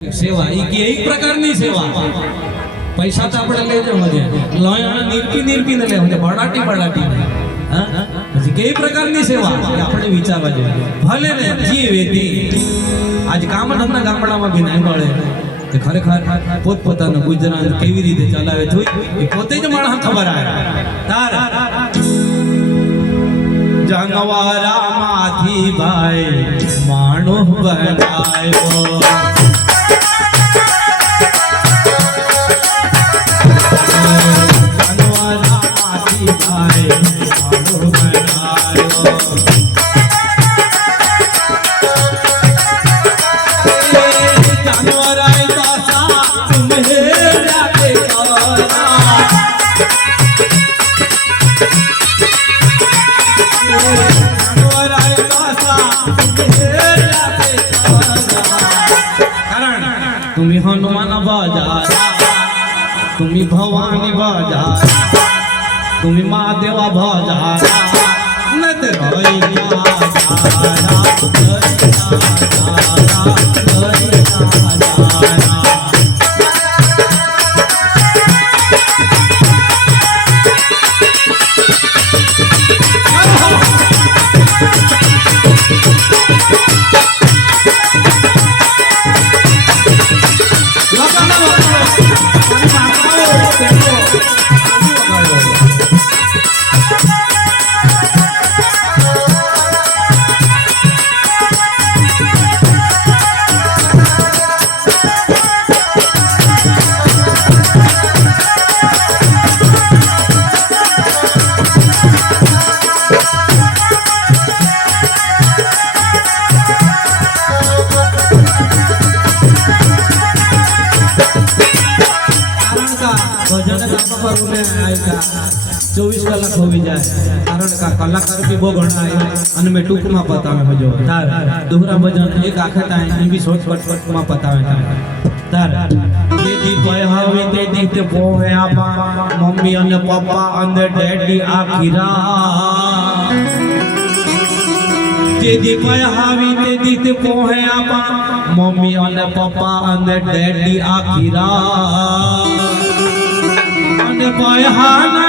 सेवा एक प्रकारनी सेवा पैसा तो આપણે લેજો મજે લોયા નીરપી ને લે મજે બડાટી હા પછી કઈ પ્રકારની સેવા આપણે વિચારવા જોઈએ ભલે ને જીવેતી આજ કામ ધંધા ગામડામાં બી નહીં મળે કે ખરેખર પોતપોતાનું ગુજરાન કેવી રીતે ચલાવે જોઈ એ પોતે જ માણસ ખબર આવે તાર જાનવરામાંથી ભાઈ માણો બનાવ્યો तुम्ही हनुमान बाजार तुम्ही भवानी बाजार तुम्ही महादेवा बाजार चौबीस कलाक हो जाए कारण का कलाकार भी बहुत घना है मैं टूक में पतावे हो तार दोहरा भजन एक आखत है ये भी सोच पट में पतावे तार ये दी पहावे ते दीते पोहे आपा मम्मी अने पापा अने डैडी आखिरा ते दी पहावे ते दीते पोहे आपा मम्मी अने पापा अने डैडी आखिरा अने पहाना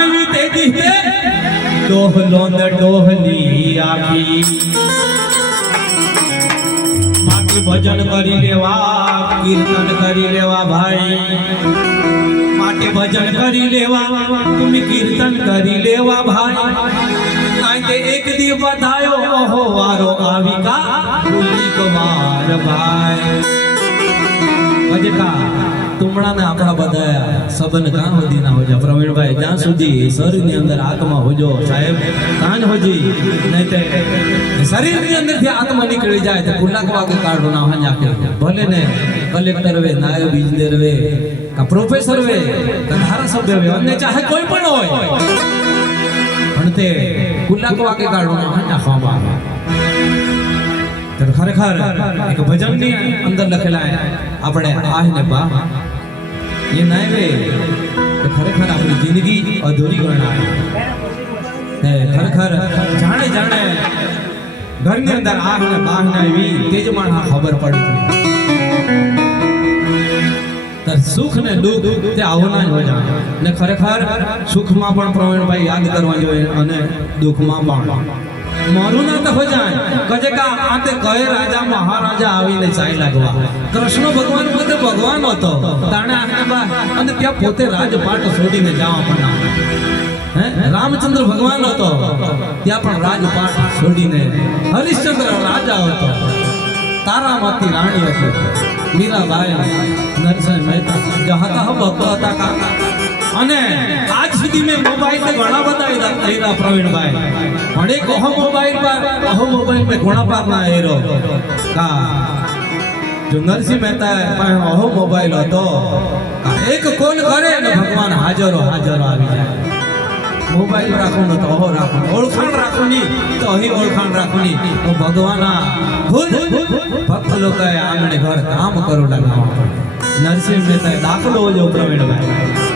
डोहलो न डोहली आखी बाकी भजन करी लेवा कीर्तन करी लेवा भाई माटे भजन करी लेवा तुम्हें कीर्तन करी लेवा भाई नहीं ते एक दी बतायो ओहो वारो आविका भूली को वार भाई अजे का तुमड़ा ने आपड़ा बताया सबन कहां होदी ना हो जा प्रवीण भाई ज्यां सुधी शरीर ની અંદર આત્મા હોજો સાહેબ કાન હોજી નહીં તે શરીર ની અંદર થી આત્મા નીકળી જાય તો કુલાક વાગે કાઢો ના હંજા કે ભલે ને કલેક્ટર વે નાયબ ઇજનેર વે का પ્રોફેસર વે का ધારાસભ્ય વે અને ચાહે કોઈ પણ હોય પણ તે કુલાક વાગે કાઢો ના હંજા ખાવા तर खरेखर एक भजन ની અંદર લખેલા આપણે આહ ને બા ये नहीं वे तो खरेखर अपनी जिंदगी अधूरी गणना है खरेखर जाने जाने घर के अंदर आग ने बाह ने भी तेज माणा खबर पड़ी तर सुख ने दुख ते आवना हो जाए ने खरेखर सुख में पण प्रवीण भाई याद करवा जोईए अने दुख में पण मारू ना तो हो जाए कजे का आते कहे राजा महाराजा आवीने चाय लागवा कृष्ण भगवान पोते भगवान होतो ताणे आने बा अने त्या पोते राजपाट छोडीने जावा पड़ा हैं रामचंद्र भगवान होतो त्या पण राजपाट छोडीने हरिश्चंद्र राजा होतो तारामती रानी हती मीराबाई नरसिंह मेहता जहाता भक्त हता का अने आज सुधी में मोबाइल पे घणा बताई था प्रवीण भाई पण एक ओहो मोबाइल पे घणा पार ना एरो का जो नरसिंह मेहता पर ओहो मोबाइल હતો का एक कॉल करे ने भगवान हाजरो आवी जाए मोबाइल राखो न तो ओहो राखो ओळखाण राखो नी तो ही ओळखाण राखो नी तो भगवान खुद भक्त लोग आंगणे घर काम करो लगावा नरसिंह मेहता दाखलो जो प्रवीण भाई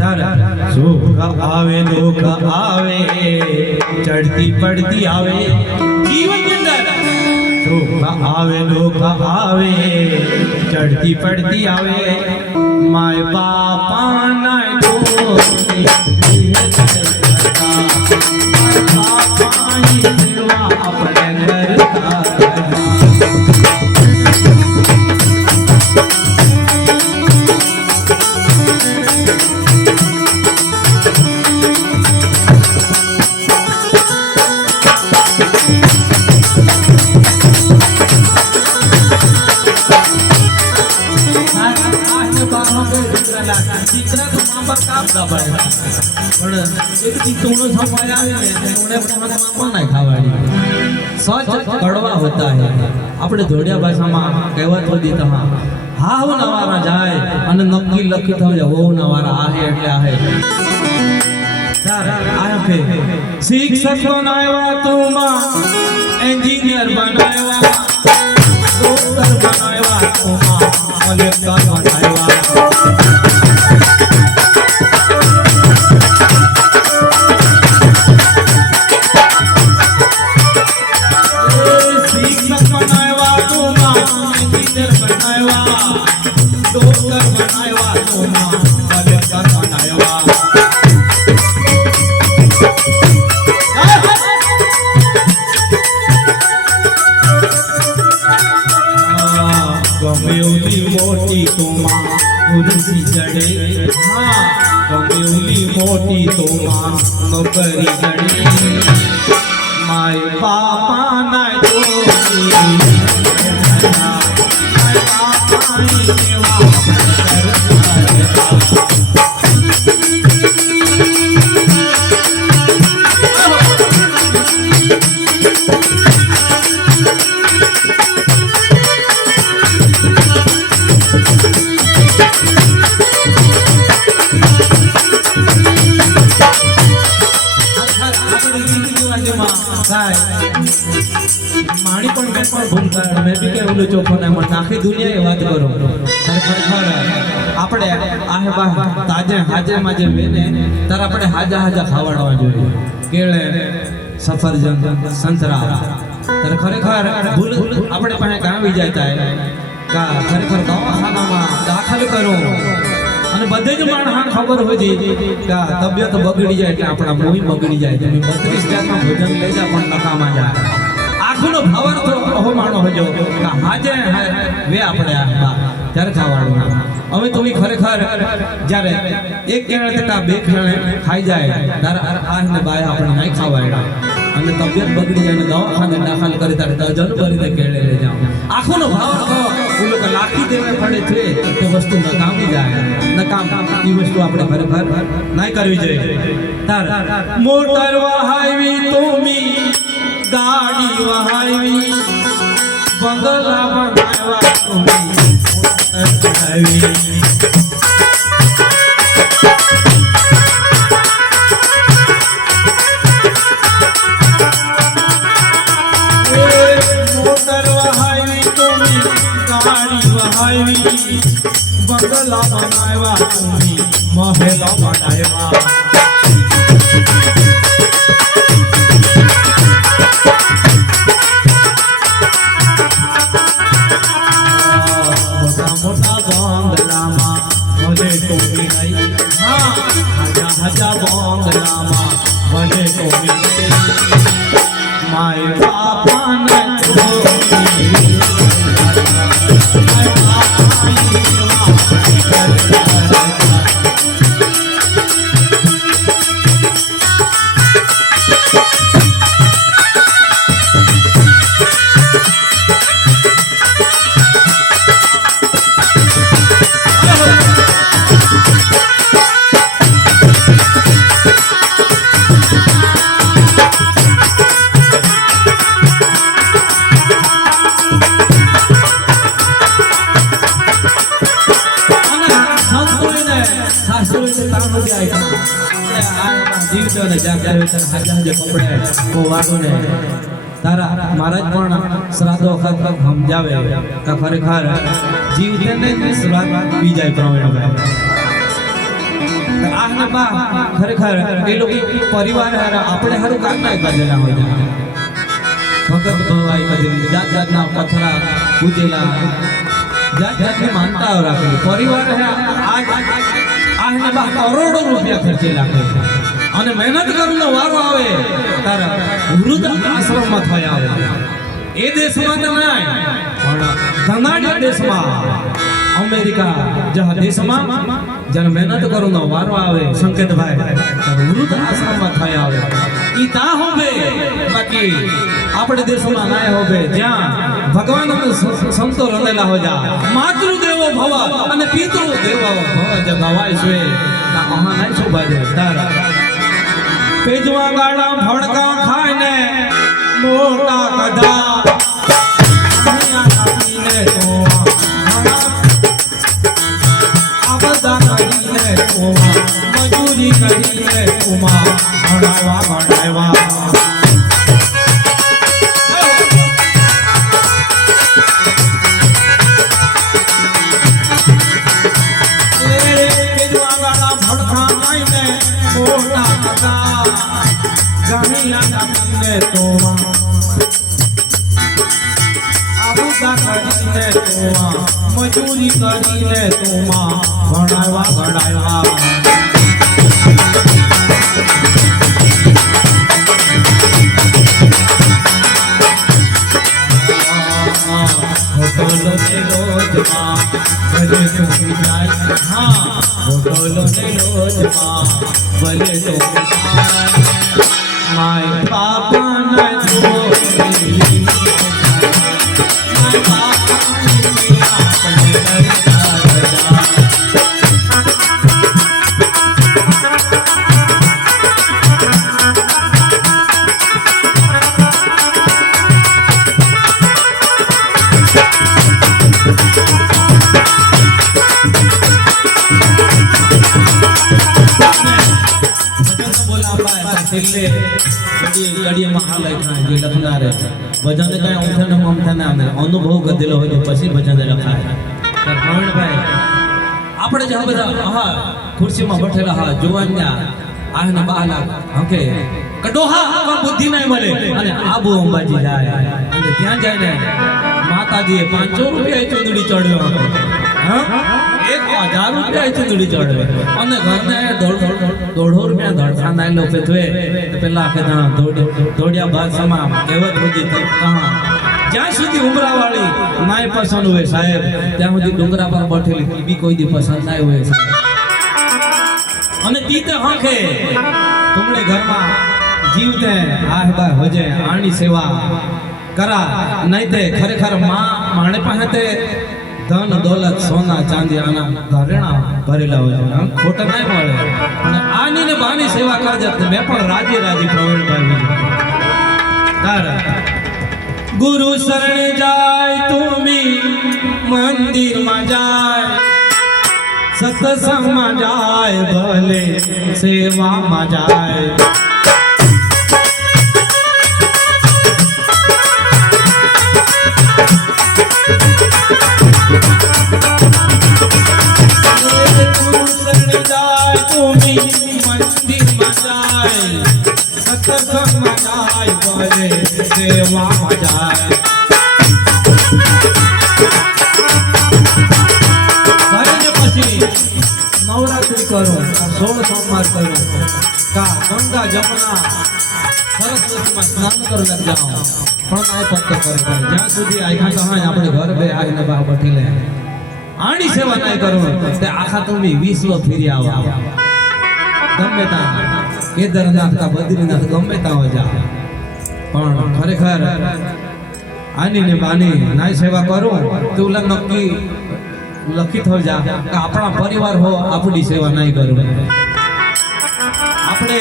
सुख आवे दुख आवे चढ़ती पड़ती आवे जीवन के अंदर સુખ આવે દુઃખ આવે ચડતી પડતી આવે માય બાપાના દોસ્તી બાપાની સેવા આપણે કરતા कड़वा होता है अपने धोड़िया भाषा में कहेवत होती तो हाँ वो नवारा जाए અને નક્કી લખી થયો હો નવારા આહે એટલે આહે સર આયા કે શિક્ષક બનાવ્યા તુમા એન્જિનિયર બનાવ્યા ડોક્ટર બનાવ્યા તુમા કલેક્ટર બનાવ્યા मोटी तोमा गुरुजी जड़े हाँ गमेली मोटी तोमा नौकरी जड़े माय पापा ना दोस्ती माय पापा ही सेवा माणी पण मैं पण भूलता मैं भी के ओलो चोखो ना मन आखी दुनिया ये बात करो तर खर આપણે આહે બા તાજે હાજે માજે વેને તાર આપણે હાજા હાજા ખાવાડવા જોઈએ કેળે સફરજન સંતરા तर ખરેખર ભૂલ આપણે પાસે કાવી જાય કા ખરેખર દવાખાનામાં દાખલ કરો અને બધે જ માણસ ખબર હોય કે તબિયત બગડી જાય એટલે આપણા મોહી બગડી જાય તમે 32 જાતના ભોજન લઈ જા પણ નકામા જાય આખુનો ભાવાર્થ ઓહો માણો હોજો કે હાજે વે આપણે આ ત્યારે ખાવાનું હવે તમે ખરેખર જ્યારે એક કેળે તકા બે કેળે ખાઈ જાય ત્યારે આને બાય આપણે નહીં ખાવાય અને તબિયત બગડી જાય ને દવાખાને દાખલ કરી ત્યારે ડઝન ભરીને કેળે લઈ જાઓ આખુનો ભાવાર્થ ઓલો કે લાખી દેવે પડે છે તે વસ્તુ નકામી જાય નકામ એ વસ્તુ આપણે ખરેખર નહીં કરવી જોઈએ તાર મોટર વહાવી તુમી ગાડી વહાવી બંગલા બનાવ્યા તુમી मोटर वहावी तुमी गाड़ी वहावी बंगला बनावा तुमी महला बनावा मोटा बंगला मा भले तुमी नहीं हाँ हजा हजा बंगला मा भले तुमी माय पापा ने तारा महाराज पण श्राद्ध वखत समजावे का खरेखर जीव ने श्राद्ध पी जाए प्रवीण भाई आने बा खरेखर ए लोग परिवार आपणे हारू काम नहीं करेला हो ભગત ભવાઈ કરેલી, જાત જાતના પથરા પૂજેલા, જાત જાતની માનતાઓ રાખેલી. પરિવાર આને બા કરોડો રૂપિયા ખર્ચેલા છે. અને મહેનત કરવાનો વારો આવે તારા વૃદ્ધ આશ્રમમાં થયા આવે. એ દેશમાં તો નહીં પણ ધનાઢ્ય દેશમાં, અમેરિકા જહા દેશમાં જ્યારે મહેનત કરવાનો વારો આવે સંકેતભાઈ ત્યારે વૃદ્ધ આશ્રમમાં થયા આવે. ઈ તા હોવે, બાકી આપણે દેશમાં ના હોવે જ્યાં ભગવાન અને સંતો રમેલા હો જા. માતૃદેવો ભવ અને પિતૃદેવો ભવ જે ગવાય છે તા મહાન આય શોભા દે તારા. પેજવા ગાડા ભડકા ખાઈને મોટા કદા ને તો મજૂરી કરીને ઉમા ભણાવા ભડકા ખાઈને મોટા કદા જમીલા કરીને તો મજૂરી કરીને તુમા ભણાવા હોટલો ને રોજમાં ભલે તો જાય. હા, હોટલો ને રોજમાં ભલે તો માય બાપા ના જોડી ભજન કઈ ઊંઠાને મમઠાને આમે અનુભવ કરેલો હોય તો પછી ભજન લખાય. પ્રવીણભાઈ આપણે જે બધા હા ખુરશીમાં બેઠેલા હા જોવાન્યા આને બહાલા હકે કડોહા પણ બુદ્ધિ નહીં મળે અને આબુ અંબાજી જાય અને ત્યાં જઈને માતાજીએ 500 રૂપિયા ચૂંદડી ચડ્યો હતો. હા, 1000 રૂપિયા ચૂંદડી ચડવે અને ઘરને દોઢો રૂપિયા ધડકા ના લો પે થવે તો પેલા આખે દોડ્યા બાદ સમા કહેવત બધી કહા જ્યાં સુધી ઉમરાવાળી નાય પસંદ હોય સાહેબ ત્યાં સુધી ડુંગરા પર બેઠેલી બી કોઈ દી પસંદ ના હોય સાહેબ. અને તીતે હંખે તુમણે ઘરમાં જીવતે આહબા હોજે આણી સેવા કરા નહીં તે ખરેખર માં માણે પાસે ધન દોલત સોના ચાંદી આના ઘરેણા ભરેલા હોય છે. ખોટા નહીં મળે અને આની ને બાની સેવા કરજે મેં પણ રાજી રાજી પ્રવીણભાઈ તારા. ગુરુ શરણે જાય તુમી મંદિરમાં જાય, સત્સંગમાં જાય ભલે સેવામાં જાય. નવરાત્રી કરો, 16 સોમવાર કરો, કા ગંગા જમના સરસ્વતીમાં સ્નાન કરવા જાઓ પણ આ પત્તો કરો. જ્યાં સુધી આખા કહાય આપણે ઘર બે આવીને બા બેઠી લે આણી સેવા નહીં કરો તે આખા તમે વિશ્વ ફરી આવો. ગમે ત્યાં કેદારનાથ કા બદ્રીનાથ ગમે ત્યાં હોય જા પણ ખરેખર આની ને બાની નાય સેવા કરું તો ઓલા નક્કી લખી થો જા કે આપણા પરિવાર હો આપણી સેવા નહીં કરું. આપણે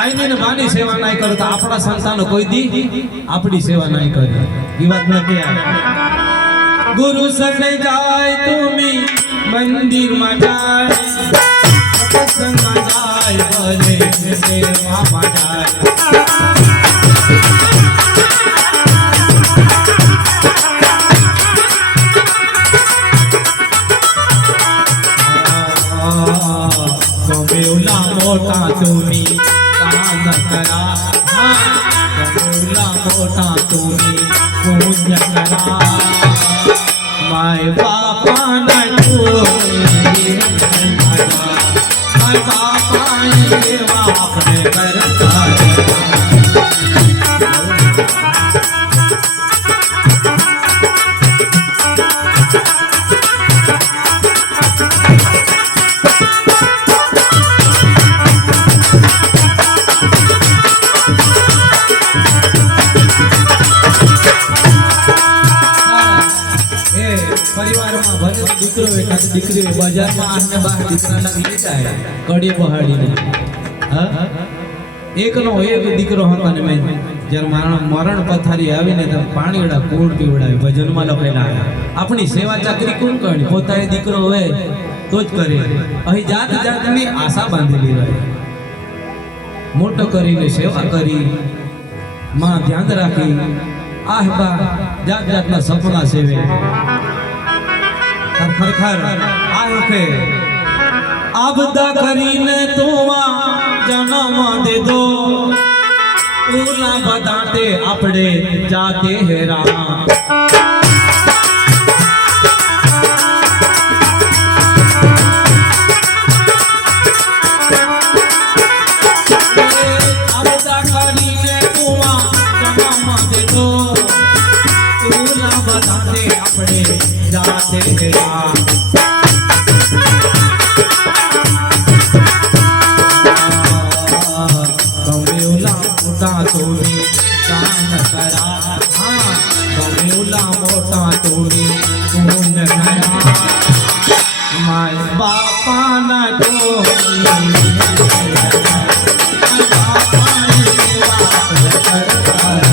આઈને ને બાની સેવા નહીં કરું તો આપણા સંતાનો કોઈ દી આપણી સેવા નહીં કરે. એ વાત નથી. ગુરુ શરણે જાય તુમી મંદિરમાં જાય, સત્સંગમાં જાય ભલે સેવામાં જાય. મોટા તુમી દાન કરા, મોટા तुम्ही पुण्य करा माय बापा न तुम्ही माय बापा सेवा अपने करता परिवाરમાં ભલે દીકરો હોય કે દીકરી હોય બજારમાં આને બહાર દીકરાના લેતા હે કડી પહાડીને હા એકનો એક દીકરો હતો ને મેં જ્યારે મરણ પથારી આવીને તો પાણીડા કુળ પીવડાવે ભજનમાં લખેલા આપણી સેવા ચાકરી કોણ કરી પોતાએ દીકરો હોય તો જ કરે અહીં જાત જાતની આશા બાંધેલી રહે મોટો કરીને સેવા કરી માં ધ્યાન રાખી આહ બા જાત જાતના સપના સેવે ખરેખર આ વખતે આબદા કરીને તોવા જન્મ દે દો ઉલા બતાતે આપણે જાતે હેરા આબદા કરીને તોવા જન્મ દે દો ઉલા બતાતે આપણે जाते હેરા ગમેલા મોટા તોની દાન કરા હા ગમેલા મોટા તોની પુણ્ય કરા માય બાપાના તોની બાપાની સેવા કરતા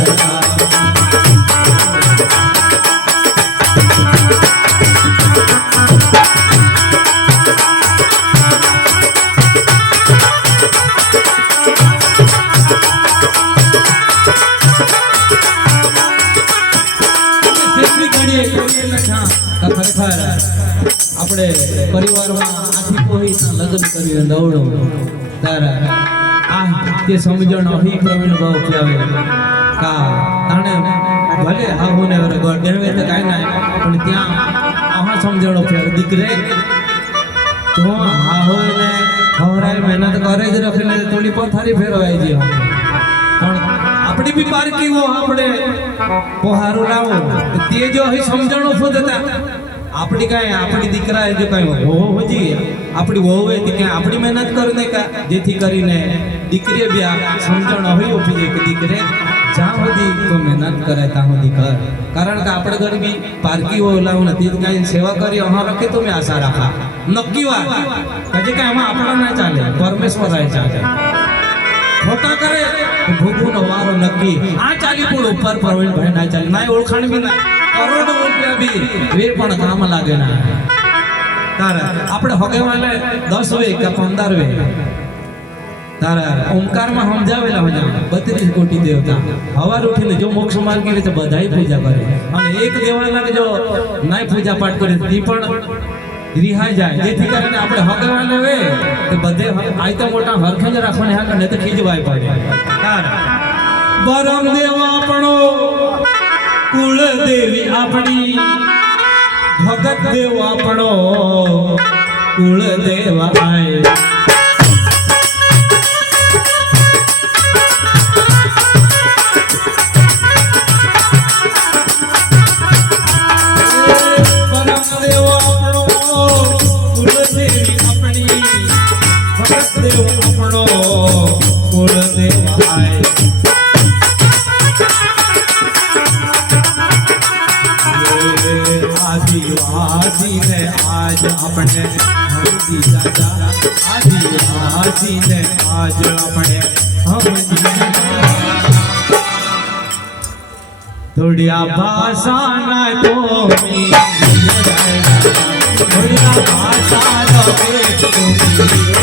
ખરેખર આપણે પરિવારમાં આથી કોઈ લગ્ન કર્યું દવડો તારા આ તે સમજણ અહી પ્રવીણ ભાવ કહેવે કા તાણે ભલે હાહુને વર કહેવે તો કાઈ ના પણ ત્યાં આહ સમજણો ફેર દીકરે તો હાહોને હવરાય મહેનત કરે જ રખીને થોડી પથારી ફેરવાય છે પણ આપણી બી પારકી હો આપણે પોહારું લાવો તે જો અહીં સમજણો ફોદતા આપણી કાંઈ આપણી દીકરા જો કાંઈ વહુ હોજી આપણી વહુ હોય તો ક્યાં આપણી મહેનત કરીને કા જેથી કરીને દીકરીએ બી આ સમજણ હોય ઉભી જાય કે દીકરે જ્યાં સુધી તો મહેનત કરે ત્યાં સુધી કર કારણ કે આપણે ઘરે બી પારકી હોય લાવું નથી કાંઈ સેવા કરી અહા રાખે તો મેં આશા રાખા નક્કી વાત કદી કાંઈ આમાં આપણા ના ચાલે પરમેશ્વર રહે ચાલે ખોટા કરે ભોગવનો વારો નક્કી આ ચાલી પણ ઉપર પ્રવીણભાઈ ના ચાલી ના ઓળખાણ બી ના કરોડો રૂપિયા બી વે પણ કામ લાગે ના તારા આપણે હગે વાલે 10 વે કે 15 વે તારા ઓમકારમાં સમજાવેલા હોય 32 કોટી દેવતા હવાર ઉઠીને જો મોક્ષ માર્ગી તો બધાય પૂજા કરે અને એક દેવાના જો નાય પૂજા પાઠ કરે તી પણ રિહાઈ જાય જેથી કરીને આપણે હગે વાલે વે તો બધે આય તો મોટા હરખેજ રાખવાને હા ને તો ખીજવાય પડે તારા બરમ દેવ આપણો કુળ દેવી આપણી ભગત દેવ આપણો કુળ દેવ આય आदिवासी ने आज अपने हम दीदा आदिवासी ने आज अपने हम दीदा थोड़िया भाषा ना तो थोड़िया भाषा रहे थोड़िया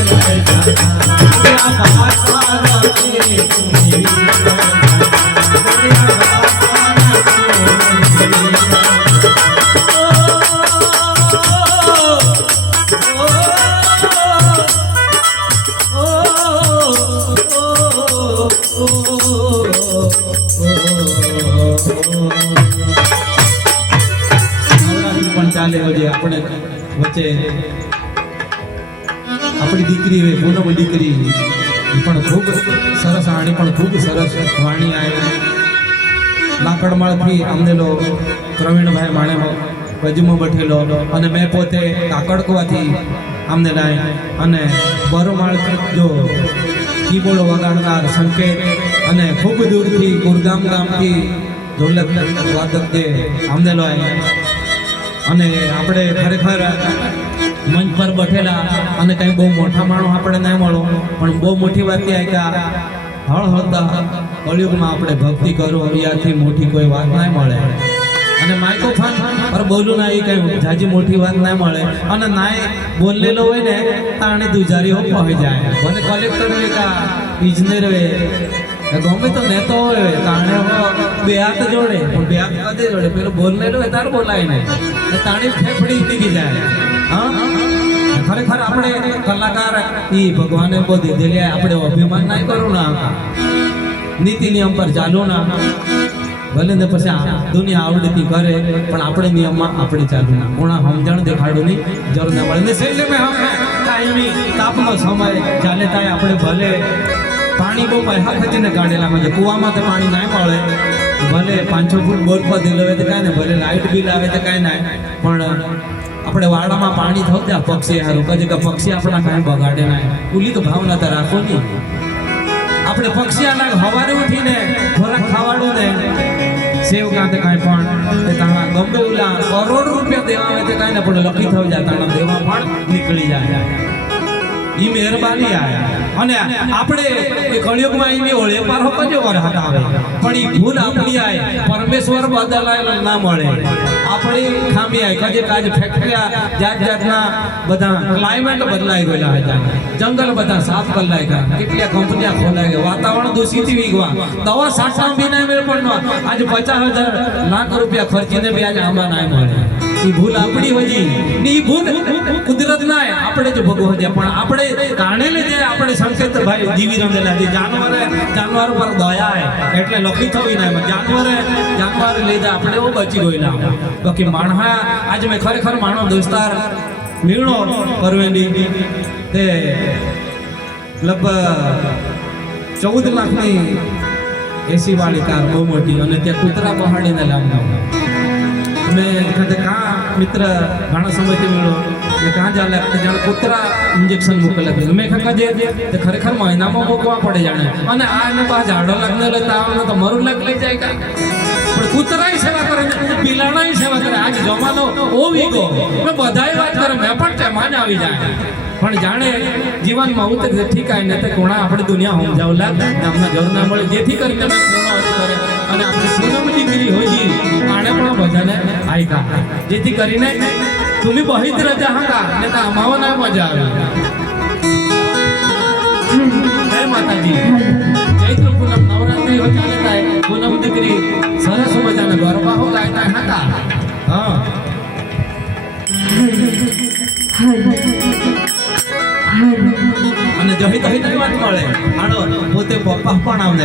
भाषा रहे વચ્ચે આપણી દીકરી હોય પૂનમ દીકરી ઈ પણ ખૂબ સરસ આણી પણ ખૂબ સરસ વાણી આવી લાકડમાળથી અમને લો પ્રવીણભાઈ માણે બાજુમાં બેઠેલો અને મેં પોતે કાકડકવાથી અમને લાય અને બરોમાળ જો કીબોર્ડ વગાડનાર સંકેત અને ખૂબ દૂરથી ગુરગામ ગામથી ઢોલક વાદક જે અમને લાય અને આપણે ખરેખર મંચ પર બેઠેલા અને કંઈ બહુ મોટા માણો આપણે ના મળો પણ બહુ મોટી વાત એ કે હળહળતા કળિયુગમાં આપણે ભક્તિ કરો યાથી મોટી કોઈ વાત ના મળે અને માઇક્રોફોન પર બોલું ના એ કઈ જાજી મોટી વાત ના મળે અને નાય બોલેલો હોય ને તાણે દુજારી હો પહોંચી જાય ભલે કલેક્ટર હોય કા ઇજનેર હોય ગમે તો નેતો હોય તાણે બે હાથ જોડે પણ બે હાથ કદે જોડે પેલો બોલેલો હોય તાર બોલાય ને તાણી ફેફડી નીકળી જાય હા ખરેખર આપણે કલાકાર ઈ ભગવાને બહુ દીધેલી આપણે અભિમાન ના કરું ના નીતિ નિયમ પર ચાલો ના ભલે ને પછી દુનિયા આવડતી કરે પણ આપણે નિયમમાં આપણે ચાલુ ના કોણા સમજણ દેખાડું નહીં જરૂર ના મળે ને છેલ્લે મેં કાયમી તાપનો સમય ચાલે થાય આપણે ભલે પાણી બહુ પૈસા ખર્ચીને કાઢેલામાં છે કુવામાં તો પાણી ના મળે ભલે 500 ફૂટ બોર પર દિલ હોય તો કાંઈ ને ભલે લાઇટ બિલ આવે તો કાંઈ ના પણ આપણે વાડામાં પાણી થવું ત્યાં પક્ષી હારું કજે કે પક્ષી આપણા કાંઈ બગાડે ના ઉલી તો ભાવના તો રાખો નહીં આપણે પક્ષીઓના હવારે ઉઠીને ખોરાક ખાવાડું ને સેવ કાંતે કાંઈ પણ એ તાણા ગમે ઓલા કરોડ રૂપિયા દેવા આવે તે કાંઈ ને પણ લખી થવી જાય તાણા દેવા પણ નીકળી જાય ઈ મહેરબાની અને આપણે એ કળિયુગમાં એની ઓળે પાર કજો વર હતા આવે પણ ઈ ભૂલ આપણી આય પરમેશ્વર બદલાય ના મળે આપણી ખામી આય કજે કાજ ફેક્ટરીયા જાત જાતના બધા ક્લાઇમેટ બદલાઈ ગયેલા હતા જંગલ બધા સાફ કરાય ગયા કેટલી કંપનીઓ ખોલાઈ ગઈ વાતાવરણ દૂષિત થઈ ગયું દવા સાઠા બિના મેળ પણ આજે 50,000 લાખ રૂપિયા ખર્ચીને બી આજે આંબા ના મળે ઈ ભૂલ આપણી હોજી ની ભૂલ કુદરત ના આપણે જ ભોગવો છે પણ આપણે કારણે જે આપણે સંકેત ભાઈ જીવી રમેલા છે જાનવર પર દયા હે એટલે લખી થવી ના જાનવર લીધે આપણે ઓ બચી ગયેલા બાકી માણહા આજે મેં ખરેખર માણો દોસ્તાર મીણો પરવેંડી તે લગભગ 14 લાખની એસી વાળી કાર બહુ મોટી અને ત્યાં કૂતરા પહાડીને લાવના મેં કદે કા મિત્ર ઘણા સમયથી મળ્યો કે કાં ચાલે જાણે કૂતરા ઇન્જેક્શન મોકલે મેં કજે તે ખરેખર મહિનામાં મૂકવા પડે જાણે અને આ એને બા ઝાડો લાગને લેતા આવવાનો તો મરું લાગ લઈ જાય કા પણ કૂતરાય સેવા કરે બિલાડાય સેવા કરે આજ જમાનો ઓ વીગો મેં બધાય વાત કરે મેં પણ તેમાં જ આવી જાય પણ જાણે જીવનમાં ઉતરે ઠીક આય ને તે કોણા આપણે દુનિયા સમજાવ લાગ અમને જરૂર ના મળે જેથી કરીને પૂર્ણ કરે અને આપણી પૂનમ દીકરી હોય આને પણ બધાને આયકા જેથી કરીને तुम्ही बहित रजा हाका ने ता અમાવો ના મજા આવે જય માતાજી ચૈત્ર પૂનમ નવરાત્રી હો ચાલે થાય પૂનમ દીકરી સરસ મજાના ગરબા હો ગાયતા હતા હા અને જહિત વાત મળે આનો પોતે પપ્પા પણ આવને